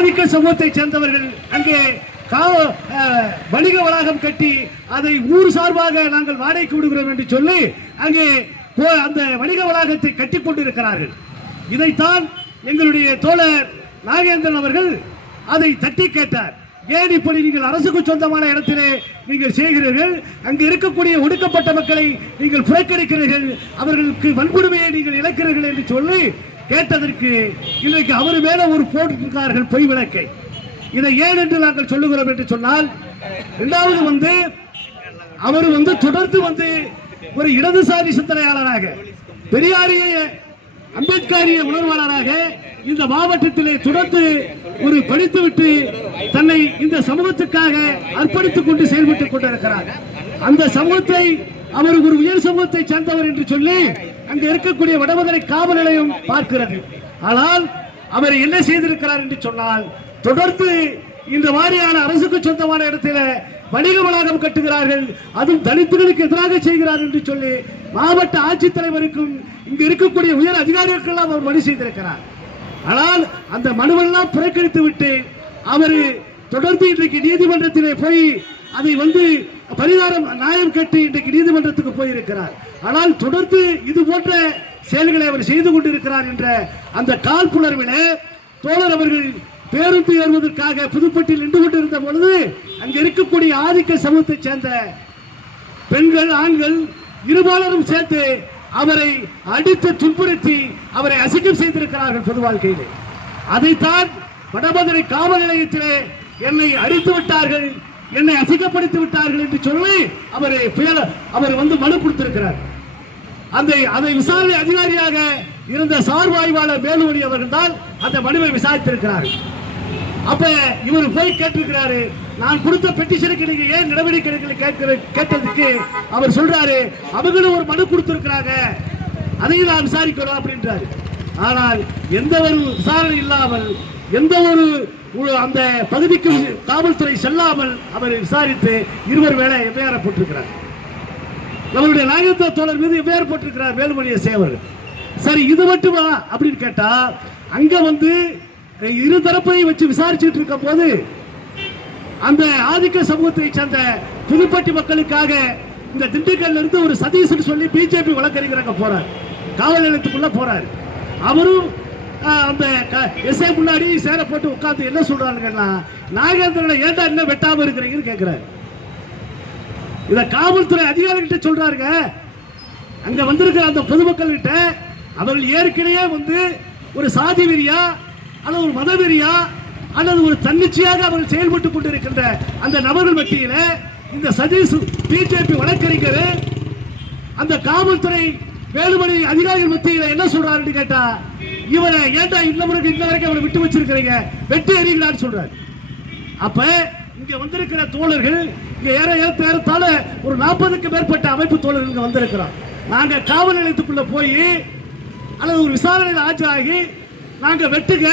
ஆதிக்க சமூகத்தை சேர்ந்தவர்கள் அங்கே வணிக வளாகம் கட்டி அதை ஊர் சார்பாக நாங்கள் வாடகைக்கு விடுகிறோம் என்று சொல்லி அங்கே போ- அந்த வணிக வளாகத்தை கட்டி கொண்டிருக்கிறார்கள். இதைத்தான் எங்களுடைய தோழர் நாகேந்திரன் அவர்கள் அதை தட்டி கேட்டார். ஏன் இப்படி நீங்கள் அரசுக்கு சொந்தமான இடத்திலே நீங்கள் செய்கிறீர்கள்? அங்கு இருக்கக்கூடிய ஒடுக்கப்பட்ட மக்களை நீங்கள் புறக்கணிக்கிறீர்கள். அவர்களுக்கு வன்கொடுமையை நீங்கள் இழக்கிறீர்கள் என்று சொல்லி கேட்டதற்கு இன்றைக்கு அவர் மேல ஒரு போட்டிருக்கிறார்கள் பொய் விளக்கை. இதை ஏன் என்று நாங்கள் சொல்லுகிறோம் என்று சொன்னால் இரண்டாவது வந்து அவர் வந்து தொடர்ந்து வந்து ஒரு இடதுசாரி சிந்தனையாளராக பெரியாரிய அம்பேத்கரிய உணர்வாளராக இந்த மாவட்டத்திலே தொடர்ந்து ஒரு படித்துவிட்டு தன்னை இந்த சமூகத்துக்காக அர்ப்பணித்துக் கொண்டு செயல்பட்டுக் கொண்டிருக்கிறார். அந்த சமூகத்தை அவர் ஒரு உயர் சமூகத்தை சேர்ந்தவர் என்று சொல்லி அங்கு இருக்கக்கூடிய வடமதுரை காவல் நிலையம் பார்க்கிறது. ஆனால் அவர் என்ன செய்திருக்கிறார் என்று சொன்னால் தொடர்ந்து இந்த மாதிரியான அரசுக்கு சொந்தமான இடத்துல வணிக வளாகம் கட்டுகிறார்கள் அதுவும் தலித்துகளுக்கு எதிராக செய்கிறார் என்று சொல்லி மாவட்ட ஆட்சித்தலைவருக்கும் இங்கு இருக்கக்கூடிய உயர் அதிகாரிகளுக்கெல்லாம் அவர் மனு செய்திருக்கிறார். ஆனால் அந்த மனுவெல்லாம் புறக்கணித்து விட்டு அவர் தொடர்ந்து இன்றைக்கு நீதிமன்றத்திலே போய் அதை வந்து பரிகாரம் நியாயம் கட்டி இன்றைக்கு நீதிமன்றத்துக்கு போயிருக்கிறார். ஆனால் தொடர்ந்து இது போன்ற செயல்களை அவர் செய்து கொண்டிருக்கிறார் என்ற அந்த காழ்ப்புணர்விலே தோழர் அவர்கள் பேருந்து ஏறுவதற்காக புதுப்பட்டியில் நின்று கொண்டிருந்த பொழுது அங்கே இருக்கக்கூடிய ஆதிக்க சமூகத்தைச் சேர்ந்த பெண்கள் ஆண்கள் இருபாலரும் சேர்த்து அவரை அடித்து துன்புறுத்தி அவரை அசிங்கம் செய்திருக்கிறார்கள் பொது வாழ்க்கையிலே. அதைத்தான் வடமதுரை காவல் நிலையத்திலே என்னை அடித்து விட்டார்கள் என்னை அசிங்கப்படுத்தி விட்டார்கள் என்று சொல்லி அவர் அவர் வந்து மனு கொடுத்திருக்கிறார். அந்த அதை விசாரணை அதிகாரியாக இருந்த சார்வாய்வாளர் ஆய்வாளர் வேலுமணி அவர்கள் தான் அந்த மனுவை விசாரித்திருக்கிறார். அப்ப இவர் போய் கேட்டிருக்கிறாரு நான் கொடுத்த பெட்டிஷனுக்கு நீங்க ஏன் நடவடிக்கை எடுக்கல கேட்டதுக்கு? அவர் சொல்றாரு அவங்களும் ஒரு மனு கொடுத்திருக்கிறாங்க. அதையும் நான் விசாரிக்கணும் அப்படின்றாரு. ஆனால் எந்த ஒரு விசாரணை இல்லாமல் எந்த ஒரு அந்த பகுதிக்கு காவல்துறை செல்லாமல் அவரை விசாரித்து இருவர் வேலை எஃப்ஐஆர் போட்டிருக்கிறார். நம்மளுடைய நாயகத்துவ தோழர் மீது எவ்வாறு போட்டிருக்கிறார் வேலுமணிய சேவர் சரி இது மட்டுமா அப்படின்னு கேட்டா அங்க வந்து இரு தரப்பையும் வச்சு விசாரிச்சுட்டு இருக்கும் போது அந்த ஆதிக்க சமூகத்தை சேர்ந்த புதுப்பட்டி மக்களுக்காக இந்த திண்டுக்கல்ல இருந்து ஒரு சதீஷ்னு சொல்லி பிஜேபி வழக்கறிஞராக போறார். காவல் நிலையத்துக்குள்ள போறார். அவரும் அந்த எஸ்ஐ முன்னாடி சேர போட்டு உட்காந்து என்ன சொல்றாருங்கன்னா நாகேந்திரனை ஏன்டா என்ன வெட்டாம இருக்கிறீங்கன்னு கேட்கிறாரு இத காவல்துறை அதிகாரிகிட்ட சொல்றாருங்க. அங்க வந்திருக்கிற அந்த பொதுமக்கள் கிட்ட அவர்கள் ஏற்கனவே வந்து ஒரு சாதி வெறியா அல்லது ஒரு மத வெறியா அல்லது ஒரு தன்னிச்சையாக அவர்கள் செயல்பட்டு கொண்டிருக்கின்ற அந்த நபர்கள் மத்தியில இந்த சதீஷ் பிஜேபி வழக்கறிஞர் அந்த காவல்துறை வேலுமணி அதிகாரிகள் மத்தியில் என்ன சொல்றாருன்னு கேட்டா இவரை ஏன்டா இன்ன முறைக்கு இன்ன வரைக்கும் அவரை விட்டு வச்சிருக்கிறீங்க? வெட்டி எறிங்களான்னு சொல்றாரு. அப்ப இங்க வந்திருக்கிற தோழர்கள் இங்க ஏற ஏற ஏறத்தாழ ஒரு நாற்பதுக்கு மேற்பட்ட அமைப்பு தோழர்கள் இங்க வந்திருக்கிறோம் நாங்க காவல் நிலையத்துக்குள்ள போய் அல்லது ஒரு விசாரணையில் ஆஜராகி நாங்க வெட்டுக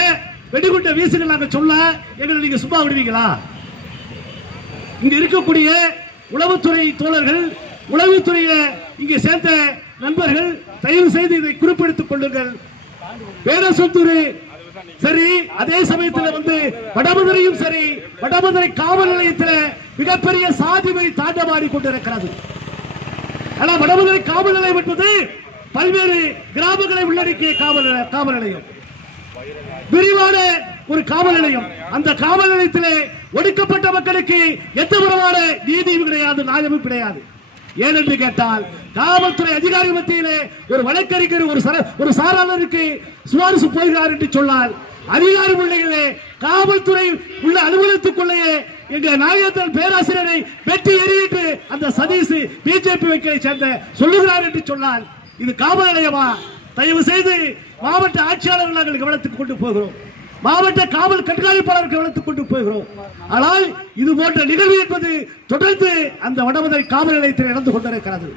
வெடிகுண்ட வீசுங்க நாங்க சொல்ல எங்களை நீங்க சும்மா விடுவீங்களா? இங்க இருக்கக்கூடிய உளவுத்துறை தோழர்கள் உளவுத்துறையை இங்க சேர்ந்த நண்பர்கள் தயவு செய்து இதை குறிப்பெடுத்துக் கொள்ளுங்கள். வேடசொத்தூர் சரி அதே சமயத்தில் வந்து வடமதுரையும் சரி வடமதுரை காவல் நிலையத்தில் மிகப்பெரிய சாதிமை தாண்டமாடி கொண்டிருக்கிறது. ஆனா வடமதுரை காவல் நிலையம் என்பது பல்வேறு கிராமங்களை உள்ளடக்கிய காவல் காவல் நிலையம். விரிவான ஒரு காவல் நிலையம். அந்த காவல் நிலையத்திலே ஒடுக்கப்பட்ட மக்களுக்கு எந்த விதமான நீதியும் கிடையாது நியாயமும் கிடையாது. ஏனென்று கேட்டால் காவல்துறை அதிகாரி மத்தியிலே ஒரு வழக்கறிஞர் ஒரு ஒரு சாராளருக்கு சுவாரசு போகிறார் என்று சொன்னால் அதிகாரி பிள்ளைகளே காவல்துறை உள்ள அலுவலகத்துக்குள்ளேயே எங்க நாயகத்தன் பேராசிரியரை வெட்டி எறியிட்டு அந்த சதீஷ் பிஜேபி வைக்கலை சேர்ந்த சொல்லுகிறார் என்று சொன்னால் இது காவல் நிலையமா? தயவு செய்து மாவட்ட ஆட்சியாளர்கள் நாங்கள் கவனத்துக்கு கொண்டு போகிறோம். மாவட்ட காவல் கண்காணிப்பாளருக்கு வளர்த்துக் கொண்டு போகிறோம். ஆனால் இது போன்ற நிகழ்வு என்பது தொடர்ந்து அந்த வடமதுரை காவல் நிலையத்தில் நடந்து கொண்டிருக்கிறது.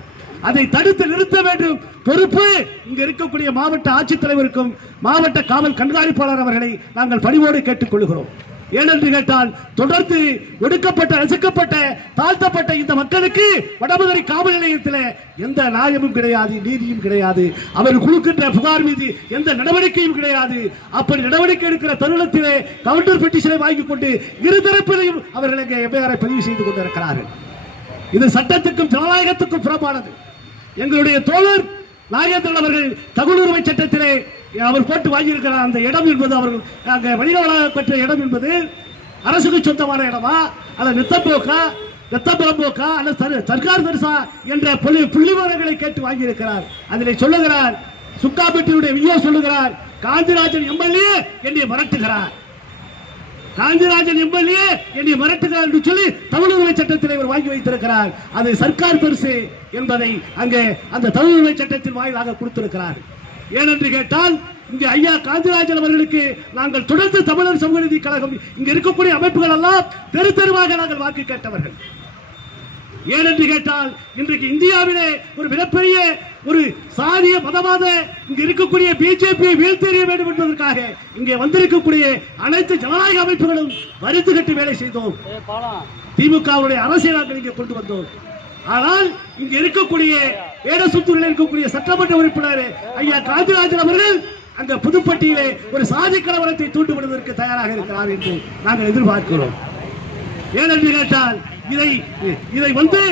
அதை தடுத்து நிறுத்த வேண்டும். பொறுப்பு இங்க இருக்கக்கூடிய மாவட்ட ஆட்சித்தலைவருக்கும் மாவட்ட காவல் கண்காணிப்பாளர் அவர்களை நாங்கள் பணிவோடு கேட்டுக்கொள்கிறோம். ஏனென்று கேட்டால் தொடர்ந்து ஒடுக்கப்பட்ட ரசிக்கப்பட்ட தாழ்த்தப்பட்ட இந்த மக்களுக்கு வடமதுரை காவல் நிலையத்தில் எந்த நியாயமும் கிடையாது நீதியும் கிடையாது. அவர் கொடுக்கின்ற புகார் மீது எந்த நடவடிக்கையும் கிடையாது. அப்படி நடவடிக்கை எடுக்கிற தருணத்திலே கவுண்டர் பெட்டிஷனை வாங்கிக் கொண்டு இரு தரப்பிலையும் அவர்கள் இங்கே எஃப்ஐஆரை பதிவு செய்து கொண்டிருக்கிறார்கள். இது சட்டத்துக்கும் ஜனநாயகத்துக்கும் புறம்பானது. எங்களுடைய தோழர் நாகேந்திரன் அவர்கள் தகுதியுரிமை சட்டத்திலே அவர் போட்டு வாங்கியிருக்கிறார் அந்த இடம் என்பது அவர்கள் அங்கே வணிக பெற்ற இடம் என்பது அரசுக்கு சொந்தமான இடமா? அல்ல நித்தப்போக்கா நித்தப்புறம்போக்கா அல்ல சர்- சர்க்கார் தரிசா என்ற புள்ளி புள்ளிவரங்களை கேட்டு வாங்கியிருக்கிறார். அதிலே சொல்லுகிறார் சுக்காப்பட்டியுடைய வியோ சொல்லுகிறார் காந்திராஜன் எம்எல்ஏ என்னை மிரட்டுகிறார். காந்திராஜன் எம்எல்ஏ என்னை மிரட்டுகிறார் என்று சொல்லி தமிழ் சட்டத்தில் இவர் வாங்கி வைத்திருக்கிறார். அது சர்க்கார் பரிசு என்பதை அங்கே அந்த தமிழ் சட்டத்தின் வாயிலாக கொடுத்திருக்கிறார். ஏனென்று கேட்டால் இங்கே ஐயா காந்திராஜன் அவர்களுக்கு நாங்கள் தொடர்ந்து தமிழர் சமூக கழகம் இங்கே இருக்கக்கூடிய அமைப்புகள் எல்லாம் தெரு தெருவாக நாங்கள் வாக்கு கேட்டவர்கள். ஏனென்று கேட்டால் இன்றைக்கு இந்தியாவிலே ஒரு மிகப்பெரிய ஒரு சாதிய மதவாத இங்கு இருக்கக்கூடிய பிஜேபியை வீழ்த்தெறிய வேண்டும் என்பதற்காக இங்கே வந்திருக்கக்கூடிய அனைத்து ஜனநாயக அமைப்புகளும் வரித்து கட்டி வேலை செய்தோம். திமுகவுடைய அரசியல் நாங்கள் இங்கே கொண்டு வந்தோம். ஆனால் இங்க இருக்கக்கூடிய வேடசுத்தூரில் இருக்கக்கூடிய சட்டமன்ற உறுப்பினர் ஐயா காந்திராஜன் அவர்கள் அந்த புதுப்பட்டியிலே ஒரு சாதி கலவரத்தை தூண்டுவிடுவதற்கு தயாராக இருக்கிறார் என்று நாங்கள் எதிர்பார்க்கிறோம். ஏனென்று கேட்டால் இதை இதை வந்து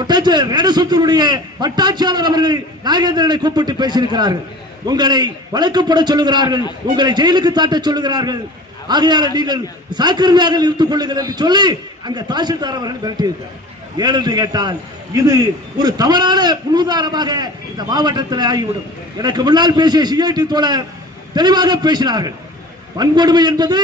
ஒட்டச்ச வேடசுத்தூருடைய வட்டாட்சியாளர் அவர்கள் நாகேந்திரனை கூப்பிட்டு பேசியிருக்கிறார்கள். உங்களை வழக்கு போட சொல்லுகிறார்கள் உங்களை ஜெயிலுக்கு தாட்ட சொல்லுகிறார்கள். ஆகையால் நீங்கள் சாக்கிரமையாக இருந்து கொள்ளுங்கள் என்று சொல்லி அங்க தாசில்தார் அவர்கள் விரட்டியிருக்கிறார். ஏனென்று கேட்டால் இது ஒரு தவறான புழுதாரமாக இந்த மாவட்டத்தில் ஆகிவிடும். எனக்கு முன்னால் பேசிய சிஐடி தோழர் தெளிவாக பேசினார்கள். வன்கொடுமை என்பது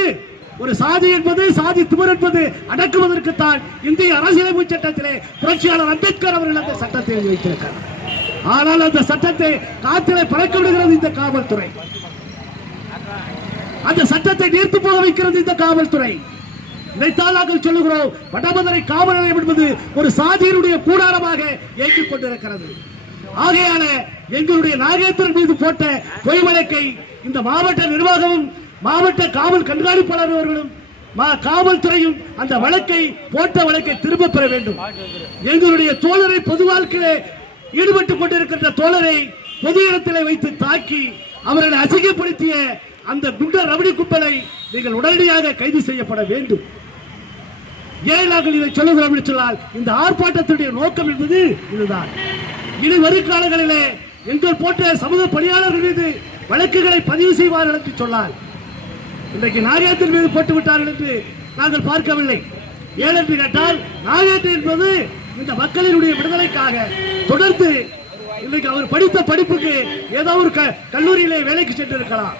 ஒரு சாதி என்பது சாதி திமிர் என்பது அடக்குவதற்குத்தான் இந்திய அரசியலமைப்பு சட்டத்திலே புரட்சியாளர் அம்பேத்கர் அவர்கள் அந்த சட்டத்தை எழுதி வைத்திருக்கிறார் ஆனால் அந்த சட்டத்தை காத்திலே பறக்க விடுகிறது இந்த காவல்துறை. அந்த சட்டத்தை நீர்த்து போக வைக்கிறது இந்த காவல்துறை. இதைத்தான் நாங்கள் சொல்லுகிறோம். வடமதுரை காவல் நிலையம் என்பது ஒரு சாதியினுடைய கூடாரமாக இயங்கிக் கொண்டிருக்கிறது. ஆகையால எங்களுடைய நாகேந்திரன் மீது போட்ட பொய் வழக்கை இந்த மாவட்ட நிர்வாகமும் மாவட்ட காவல் கண்காணிப்பாளர் அவர்களும் மா- காவல்துறையும் அந்த வழக்கை போட்ட வழக்கை திரும்ப பெற வேண்டும். எங்களுடைய தோழரை பொது வாழ்க்கையிலே ஈடுபட்டுக் கொண்டிருக்கின்ற தோழரை பொது இடத்திலே வைத்து தாக்கி அவர்களை அசிங்கப்படுத்திய அந்த குண்டர் ரவடி கும்பலை நீங்கள் உடனடியாக கைது செய்யப்பட வேண்டும். ஏன் நாங்கள் இதை சொல்லுகிறோம் என்று சொன்னால் இந்த ஆர்ப்பாட்டத்துடைய நோக்கம் என்பது இதுதான். இனி வரும் காலங்களிலே எங்கள் போன்ற சமூக பணியாளர்கள் மீது வழக்குகளை பதிவு செய்வார்கள் என்று சொன்னால் இன்றைக்கு நாகேந்திரன் மீது போட்டு விட்டார்கள் என்று நாங்கள் பார்க்கவில்லை. ஏனென்று கேட்டால் நாகேந்திரன் என்பது இந்த மக்களினுடைய விடுதலைக்காக தொடர்ந்து இன்னைக்கு அவர் படித்த படிப்புக்கு ஏதோ ஒரு க- கல்லூரியிலே வேலைக்கு சென்றிருக்கலாம்.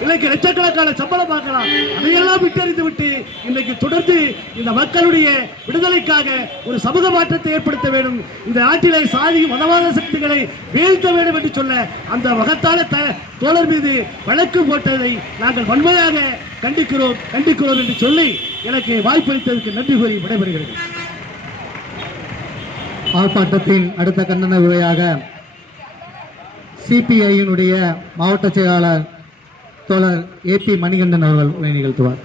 இன்னைக்கு லட்சக்கணக்கான சம்பளம் பார்க்கலாம். அதையெல்லாம் விட்டறிந்து விட்டு இன்னைக்கு தொடர்ந்து இந்த மக்களுடைய விடுதலைக்காக ஒரு சமூக மாற்றத்தை ஏற்படுத்த வேண்டும். இந்த நாட்டிலே சாதி மதவாத சக்திகளை வீழ்த்த வேண்டும் என்று சொல்ல அந்த மகத்தான த- தோழர் மீது வழக்கு போட்டதை நாங்கள் வன்மையாக கண்டிக்கிறோம் கண்டிக்கிறோம் என்று சொல்லி எனக்கு வாய்ப்பளித்ததற்கு நன்றி கூறி விடைபெறுகிறது ஆர்ப்பாட்டத்தின் அடுத்த கண்டன உரையாக சிபிஐயினுடைய மாவட்ட செயலாளர் தோழர் ஏ பி மணிகண்டன் அவர்கள் உரை நிகழ்த்துவார்.